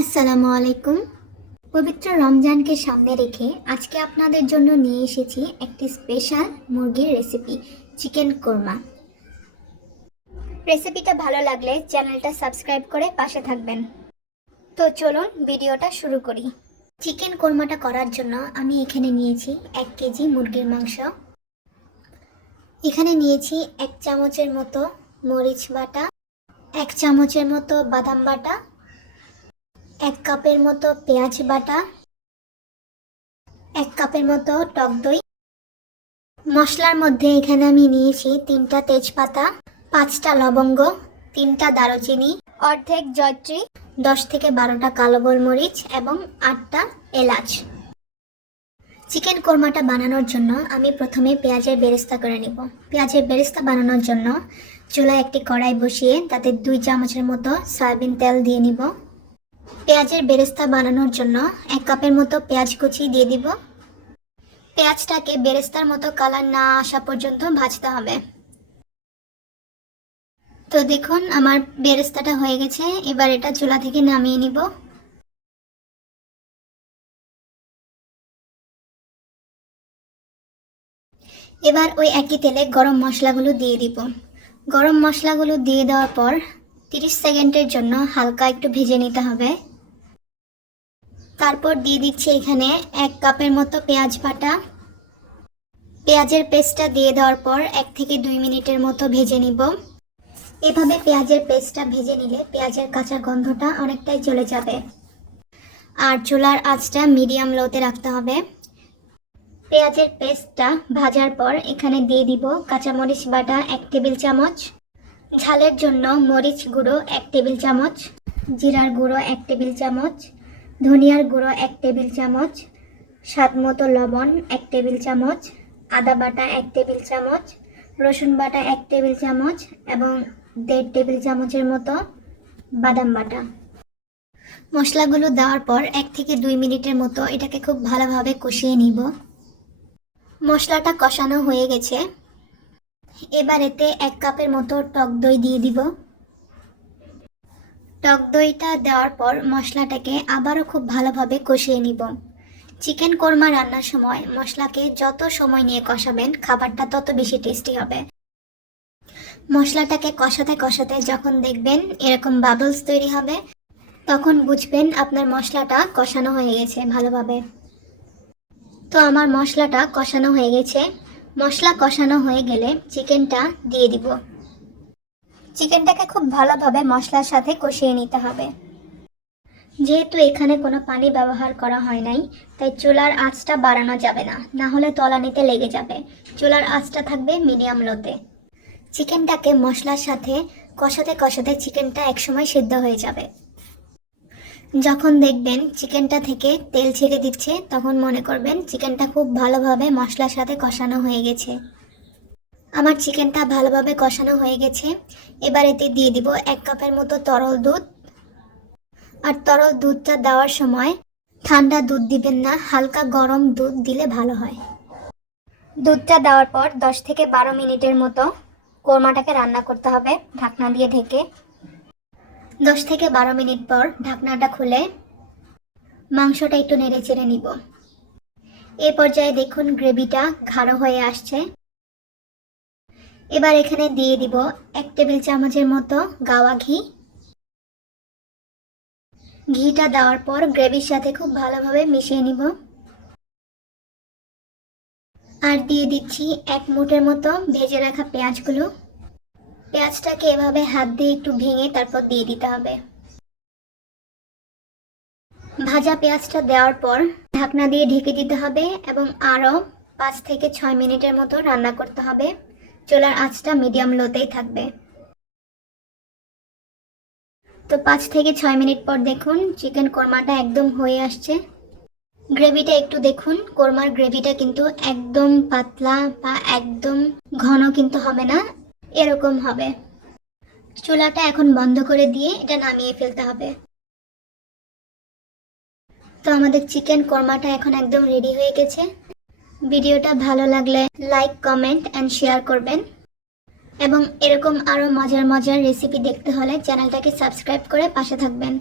আসসালামু আলাইকুম। পবিত্র রমজানকে সামনে রেখে আজকে আপনাদের জন্য নিয়ে এসেছি একটি স্পেশাল মুরগির রেসিপি, চিকেন কোরমা। রেসিপিটা ভালো লাগলে চ্যানেলটা সাবস্ক্রাইব করে পাশে থাকবেন। তো চলুন ভিডিওটা শুরু করি। চিকেন কোরমাটা করার জন্য আমি এখানে নিয়েছি 1 কেজি মুরগির মাংস। এখানে নিয়েছি 1 চামচের মতো মরিচ বাটা, 1 চামচের মতো বাদাম বাটা, 1 কাপের মতো পেঁয়াজ বাটা, 1 কাপের মতো টক দই। মশলার মধ্যে এখানে আমি নিয়েছি 3টা তেজপাতা, 5টা লবঙ্গ, 3টা দারুচিনি, অর্ধেক জয়ত্রী, 10 থেকে 12টা কালো গোলমরিচ এবং 8টা এলাচ। চিকেন কোরমাটা বানানোর জন্য আমি প্রথমে পেঁয়াজের বেরেস্তা করে নিব। পেঁয়াজের বেরেস্তা বানানোর জন্য চুলায় একটি কড়াই বসিয়ে তাতে 2 চামচের মতো সয়াবিন তেল দিয়ে নিব। পেঁয়াজের বেরেস্তা বানানোর জন্য 1 কাপের মতো পেঁয়াজ কুচি দিয়ে দিব। পেঁয়াজটাকে বেরেস্তার মতো কালার না আসা পর্যন্ত ভাজতে হবে। তো দেখুন আমার বেরেস্তাটা হয়ে গেছে, এবার এটা চুলা থেকে নামিয়ে নিব। এবার ওই একই তেলে গরম মশলাগুলো দিয়ে দিব। গরম মশলাগুলো দিয়ে দেওয়ার পর 30 সেকেন্ডের জন্য হালকা একটু ভেজে নিতে হবে। তারপর দিয়ে দিচ্ছি এখানে 1 কাপের মতো পেঁয়াজ বাটা। পেঁয়াজের পেস্টটা দিয়ে দেওয়ার পর 1 থেকে 2 মিনিটের মতো ভেজে নিব। এভাবে পেঁয়াজের পেস্টটা ভেজে নিলে পেঁয়াজের কাঁচা গন্ধটা অনেকটাই চলে যাবে। আর চুলার আঁচটা মিডিয়াম লোতে রাখতে হবে। পেঁয়াজের পেস্টটা ভাজার পর এখানে দিয়ে দিব কাঁচামরিচ বাটা 1 টেবিল চামচ, ঝালের জন্য মরিচ গুঁড়ো 1 টেবিল চামচ, জিরার গুঁড়ো 1 টেবিল চামচ, ধনিয়ার গুঁড়ো 1 টেবিল চামচ, স্বাদমতো লবণ 1 টেবিল চামচ, আদা বাটা 1 টেবিল চামচ, রসুন বাটা 1 টেবিল চামচ এবং 1.5 টেবিল চামচের মতো বাদাম বাটা। মশলাগুলো দেওয়ার পর 1 থেকে 2 মিনিটের মতো এটাকে খুব ভালোভাবে কষিয়ে নিব। মশলাটা কষানো হয়ে গেছে। এবার এতে 1 কাপের মতো টক দই দিয়ে দিব। টক দইটা দেওয়ার পর মশলাটাকে আবারও খুব ভালোভাবে কষিয়ে নিব। চিকেন কোরমা রান্নার সময় মশলাকে যত সময় নিয়ে কষাবেন খাবারটা তত বেশি টেস্টি হবে। মশলাটাকে কষাতে কষাতে যখন দেখবেন এরকম বাবলস তৈরি হবে তখন বুঝবেন আপনার মশলাটা কষানো হয়ে গেছে ভালোভাবে। তো আমার মশলাটা কষানো হয়ে গেছে। মশলা কষানো হয়ে গেলে চিকেনটা দিয়ে দিব। চিকেনটাকে খুব ভালোভাবে মশলার সাথে কষিয়ে নিতে হবে। যেহেতু এখানে কোনো পানি ব্যবহার করা হয় নাই তাই চুলার আঁচটা বাড়ানো যাবে না, না হলে তলানিতে লেগে যাবে। চুলার আঁচটা থাকবে মিডিয়াম লোতে। চিকেনটাকে মশলার সাথে কষাতে কষাতে চিকেনটা একসময় সিদ্ধ হয়ে যাবে। যখন দেখবেন চিকেনটা থেকে তেল ছেড়ে দিচ্ছে তখন মনে করবেন চিকেনটা খুব ভালোভাবে মশলার সাথে কষানো হয়ে গেছে। আমার চিকেনটা ভালোভাবে কষানো হয়ে গেছে। এবার এতে দিয়ে দিব 1 কাপের মতো তরল দুধ। আর তরল দুধটা দেওয়ার সময় ঠান্ডা দুধ দিবেন না, হালকা গরম দুধ দিলে ভালো হয়। দুধটা দেওয়ার পর 10 থেকে 12 মিনিটের মতো কোরমাটাকে রান্না করতে হবে ঢাকনা দিয়ে ঢেকে। 10 থেকে 12 মিনিট পর ঢাকনাটা খুলে মাংসটা একটু নেড়ে চেড়ে নিব। এই পর্যায়ে দেখুন গ্রেভিটা গাঢ় হয়ে আসছে। এবার এখানে দিয়ে দিব 1 টেবিল চামচের মতো গাওয়া ঘি। ঘিটা দেওয়ার পর গ্রেভির সাথে খুব ভালোভাবে মিশিয়ে নিব। আর দিয়ে দিচ্ছি 1 মুঠের মতো ভেজে রাখা পেঁয়াজগুলো। পেঁয়াজটাকে এভাবে হাত দিয়ে একটু ভেঙে তারপর দিয়ে দিতে হবে। ভাজা পেঁয়াজটা দেওয়ার পর ঢাকনা দিয়ে ঢেকে দিতে হবে এবং আরও 5 থেকে 6 মিনিটের মতো রান্না করতে হবে। চুলার আঁচটা মিডিয়াম লোতেই থাকবে। তো 5 থেকে 6 মিনিট পর দেখুন চিকেন কোরমাটা একদম হয়ে আসছে। গ্রেভিটা একটু দেখুন, কোরমার গ্রেভিটা কিন্তু একদম পাতলা বা একদম ঘন কিন্তু হবে না, এরকম হবে। চুলাটা এখন বন্ধ করে দিয়ে এটা নামিয়ে ফেলতে হবে। তো আমাদের চিকেন কোরমাটা এখন একদম রেডি হয়ে গেছে। ভিডিওটা ভালো লাগলে লাইক, কমেন্ট অ্যান্ড শেয়ার করবেন এবং এরকম আরও মজার মজার রেসিপি দেখতে হলে চ্যানেলটাকে সাবস্ক্রাইব করে পাশে থাকবেন।